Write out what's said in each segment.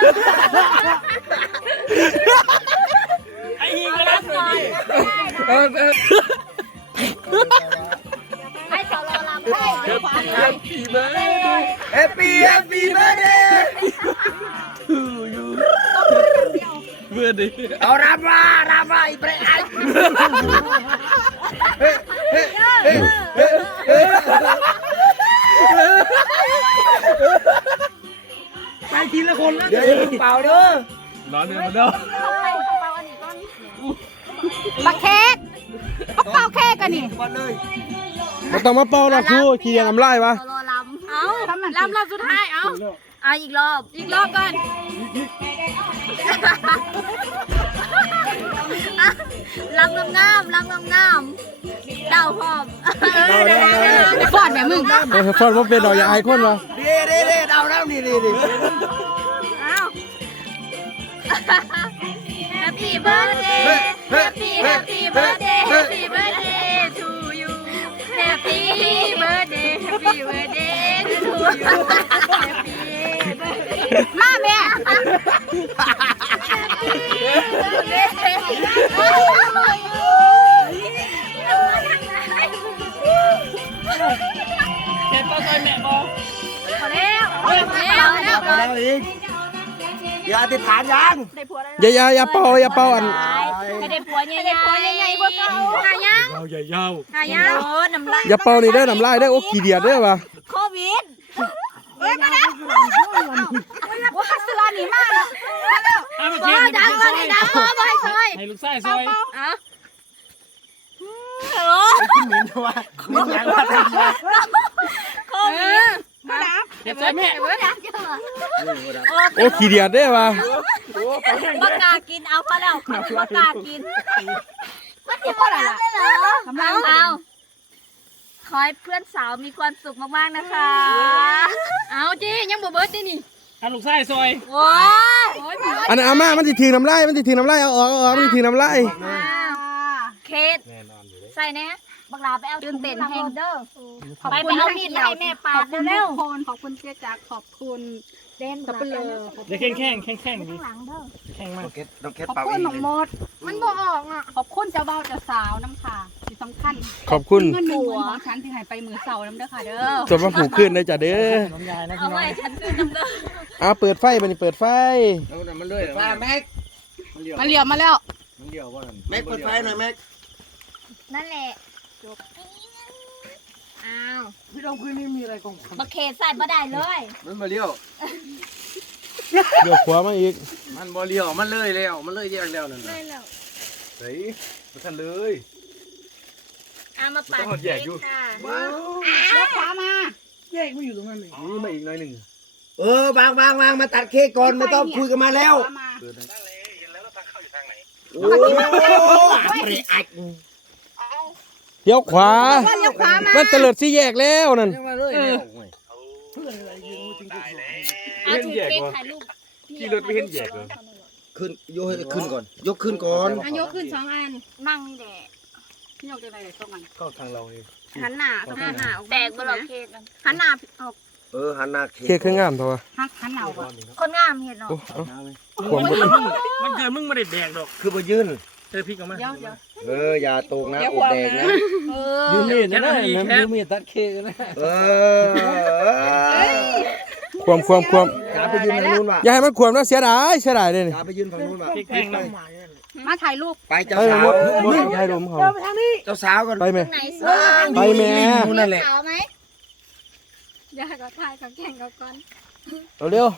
ไอ้หิงเลยให้สรลำให้แฮปปี้เบิร์ดเดย์เบื่อดิเอารับมาอีเบรไอไปทีละคนเดี๋ยวเป่าเด้อร้อนเดือดมาเด้อบักเค้กเขาเป่าเค้กกันนี่วันเลยมันต้องมาเป่าละครูขี้ยังทำไรวะสรลำเอาลำรอบสุดท้ายเอาอีกรอบก่อนลำงามเดาพร้อมฟอดแม่มึงฟอนว่าเป็นดอกยาไอคนวะเด้เดานี่ Happy birthday Happy birthday Happy birthday to you Happy birthday Happy birthday to youมาแม่เห็นป้าซอยแม่บอพอแล้วแล้วอีกอย่าติดฐานยังอย่าเป่าอันไม่ได้ผัวใหญ่ๆพวกเขาหายังเราใหญ่ยาวน้ำลายอย่าเป่านี่เด้อน้ำลายเด้อโอ้ขี้เดียดเด้อวะโควิดเฮ้ยมาแล้วว่าสลาหนีมากนะเอามาบเทียอน ดังเลยดังบอยซอยให้ลูกชายซอยอ่ะกินเหม็นว่าเหม็นยังว่าทำไมโควิดมาดับเก็บซอยแม่โอ้ขี้เดียดเด้อวะบักกากินเอาพอแล้วบักกากินมันจะพอแล้วเหรอเอาขอให้เพื่อนสาวมีความสุขมากๆนะคะเอาจียังบ่เบิร์ดนี่เอาลูกชายซอยโอ้ยอันนั้นอาม่ามันจะถึงน้ำลายมันจะถึงน้ำลายเอาออกมันจะถึงน้ำลายเคสใส่แน่บักลาไปเอาตื่นเต้นแฮงเด้อไปเอามีดให้แม่ปาดเร็วขอบคุณเจ๊จักรขอบคุณเด่นสับเปลือเดี๋ยวแข่งดิข้างหลังเด้อแข่งมาต้องเก็ตขอบเป่าคุณอีหนองมด มันบ่ออกอ่ะ ขอบคุณเจ้าบ่าวเจ้าสาวน้ำค่ะที่สำคัญขอบคุณเงินของฉันที่ให้ไปมือเสาน้ำเด้อค่ะเด้อจบมาผูกขึ้นเลยจ้ะเด้อน้ำยายนะเอาพี่น้อไว้ยฉันซื้อน้ำเด้อเปิดไฟมันนี่เปิดไฟมันด้วยมาแม็กมาเหลียวมาแล้วแม็กเปิดไฟหน่อยแม็กนั่นแหละจบอ้าวพี่น้องคืนนี้มีอะไรกองบักเคสใส่บ่ได้เลยมันมาเลี้ยวเดี๋ยวขวามาอีกมันบ่เลี้ยวมันเลยแล้วมันเลยแยกแล้วนั่นได้แล้วเฮ้ยมาทันเลยเอามาปัดเค้กค่ะแล้วขวามานี่มาอีกหน่อยหนึ่งวางมาตัดเค้กก่อนไม่ต้องคุยกันมาแล้วขวามาโอ้เปรย์อัดเดี๋ยวขวาเลี้ยวขวามามันเตลิดสี่แยกแล้วนั่นมาเลยแล้วเอาถือเค้กถ่ายรูปขี่รถไปเห็นแยกเหรอขึ้นยกให้ขึ้นก่อนยกขึ้นก่อนอันยกขึ้น2 อันนั่งแดดยกจะได้2 อันเข้าทางเราเองหันหน้าต้องหันหน้าออกแตกบ่หรอเค้กหันหน้าออกหันหน้าเค้เค้กเครื่องงามเถอะวะหันหน้าออกคนงามเห็นเนาะโอ้เอาขวมมันเกิดมึงไม่ได้แดกดอกคือมายืนเธอพี่กับมาเดี๋ยวอย่าตกนะอดแดงนะยืนนี่นะนะยืนมีตัดเค้กนะขวมขาไปยืนฝั่งนู้นว่ะอย่าให้มันขวมนะเสียดายเลยนี่ขาไปยืนฝั่งนู้นว่ะเค้กแข่งนะมาถ่ายรูปไปเจ้าเอ้ยสาวมดอย่าให้ลมเขาเจ้าสาวก่อนไปไหมไหนสวยไปแม่นั่นแหละขาวไหมอย่าก็ถ่ายกับแข่งกับก่อนเร็ว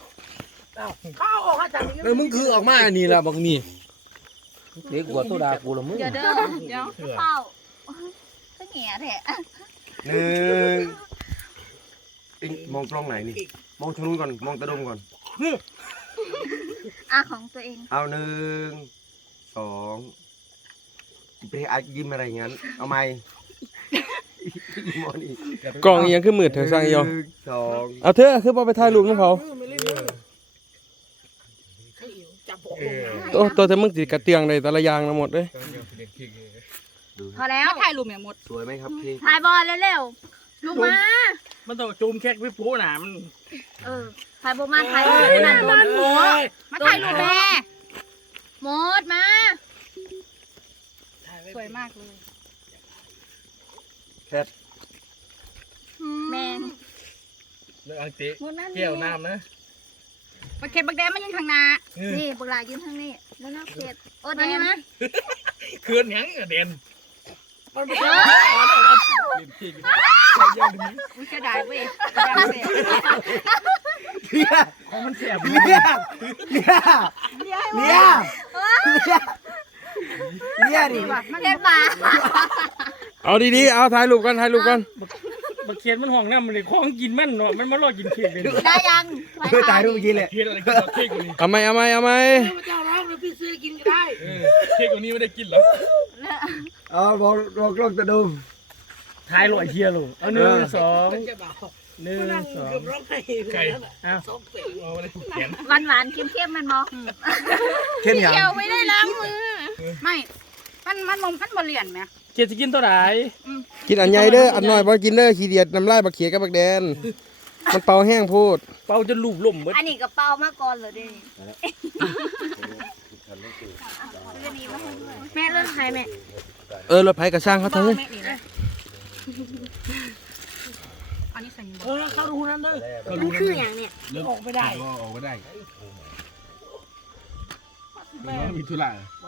มึงคือออกมาอันนี้ละบอกนี่เด็กหัวโซดากูละมึงเดี๋ยวเด้อเดี๋ยวเป้าก็เหี้ยแท้ 1มองกล้องไหนนี่มองทางนู้นก่อนมองตะดมก่อนของตัวเองเอา1 2ไปอายิ้มอะไรงั้นเอาไหมมอนอีกกล่องอีหยังคือมืดเถอะสั่งอีหยอ 1 2 เอาเถอะคือบ่ไปถ่ายรูปของเขาตัวเธอมึงสิกระเตียงได้แต่ละอย่างนะหมดเลยพอแล้วมาถ่ายรูปเนี่ยหมดสวยไหมครับพี่ถ่ายบอลเร็วๆลูกมามันต้องจูมแค่พี่ปูหนามันถ่ายโบมาถ่ายรูปนั่นโดนโอ้ยมาถ่ายรูปแม่หมดมาสวยมากเลยแมงเรื่องอังกฤษหมดนั่นเที่ยวน้ำนะบักเข็ดบักแดงมันยังทางนานี่บุหลายืนทางนี้แล้วน้าเกดโอ้แดมานี่งมาเขื่อนหยังเด่นมันไม่ใช่อุ้ยจะได้เว้ยเลียของมันแสบเลียเลียเลียเลียเลียดิเห็นปะเอาดีๆเอาถ่ายรูปกันถ่ายรูปกันบักเขียนมันห้องน้ำมันเลยของกินมันเนาะมันมารอกินเค้กเลยได้ยังถ่ายรูปเมื่อกี้แหละเค้กอะไรกินเค้กกว่านี้เอาไหมเค้กกว่านี้ไม่ได้กินหรออ๋อบอกลงตะดุมทายลอยเทียลงเอา1 2 1 2ไก่อ้าวเอาอะไรผูกแขนหวานๆเข้มๆมันมองเข้มยังเกี่ยวไม่ได้ล้างมือไม่มันบ่เลี่ยนไหมเกียรติกินตัวไหนกินอันใหญ่เด้ออันน้อยบ่กินเด้อขี้เดียดน้ำลายบักเขียกับบักแดนมันเป่าแห้งพูดเป่าจะลูบล่มเบิดอันนี้กระเป๋ามาก่อนเหรอดิแม่เลิกใครแม่รถไผกระช่างเขาเถอะอันนี้ใส่เงินเข้ารูนั้นเด้อมันคืออย่างเนี่ยออกไม่ได้ออกไม่ได้มีธุระ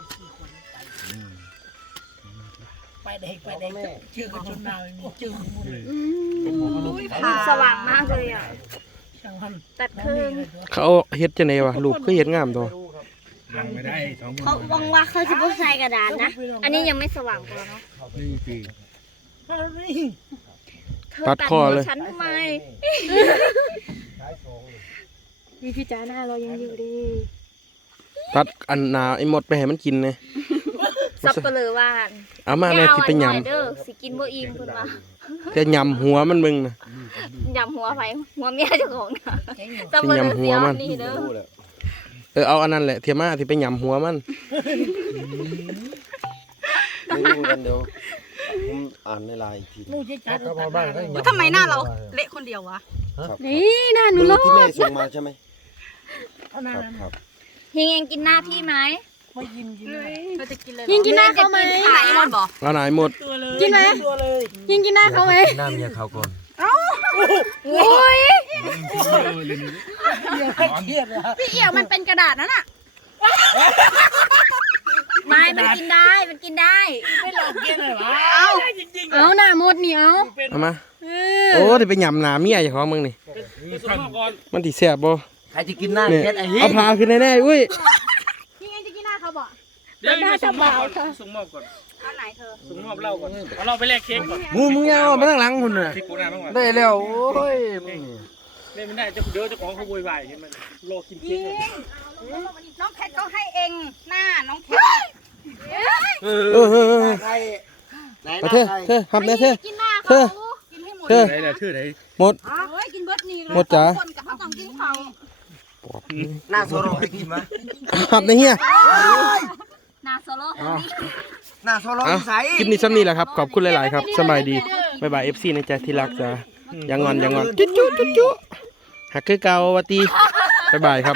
สว่างมากเลยอ่ะตัดครึ่งเขาเฮ็ดจังได๋วะรูปคือเฮ็ดงามตัวยังไม่ได้2 เขาหวังว่าเขาจะไม่ใส่กระดาษนะ อันนี้ยังไม่สว่างพอเนาะนี่สิตัดคอเลยฉันทำไมมีพี่จ๋าหน้าเรายังอยู่ดีตัดอันหนาไอ้หมดไปให้มันกินเลยสับเปลือว่านเอามาแม่สิไปยเด้อสิกินบ่อิ่มเพิ่นว่าำจะยำหัวมันมึงนะยำหัวไผหัวเมียเจ้าของนะสับสิเปลือยำหัวมันนี่เด้อเอาอันนั้นแหละเทียมาที่ไปยำหัวมันไม่รู้กันเดี๋ยวผมอ่านในไลน์อีกทีทำไมหน้าเราเละคนเดียววะนี่น่าหนูมืรออที่แม่ส่งมาใช่ไหมครับฮิงเองกินหน้าพี่ไหมเราจะกินเลยยิงกินหน้าเขาไหมขายหมดบ่เอาไหนหมดกินไหมยิงกินหน้าเขาไหมหน้าเมียเขาก่อนโอ้ยพี่เอี่ยวมันเป็นกระดาษนั่นน่ะไม่มันกินได้มันกินได้เอาหน้าหมดนี่เอาเอามาโอ้ที่ไปยำหนาเมียอย่างของมึงนี่ส่งก่อนมันติแซ่บบ่ใครจะกินหน้าเนี่ยเพชรไอ้ฮิเอาพาขึ้นแน่ๆอุ้ยพี่เองจะกินหน้าเขาบ่เดี๋ยวไปส่งมอบก่อนส่งมอบก่อนเอาไหนเธอส่งมอบเหล้าก่อนเอาเหล้าไปแลกเค้กก่อนมึงยังเอามาตั้งหลังคุณน่ะที่กูหน้าบ้างวะได้แล้วโอ้ยมึงเล่นไม่ได้เจ้าเดี๋ยวเจ้าของเขาโวยวายเห็นมันรอกินเค้กน้องแคทเขาให้เองหน้าน้องแคทใครไหนเอาหน้าเธอใครเธอหับแน่เธอกินหน้าเธเขาอกินให้หมดเธอไหนเนี่ยชื่อไหนหมดเฮ้ยกินเบิร์ดนี่เลยหมดจ๋าคนกับเขาต้องกินเขาหน้าโซโลให้กินมะหับในเฮียนาโซโล่หน้าโซโลอ่ะใส่คลิปนี้ซ้ำนี้แหละครับขอบคุณหลายๆครับสบายดีบ๊ายบาย FC ในใจที่รักจ้าอย่างอนจุ๊จุ๊หักคือเก่าวัตีบ๊ายบายครับ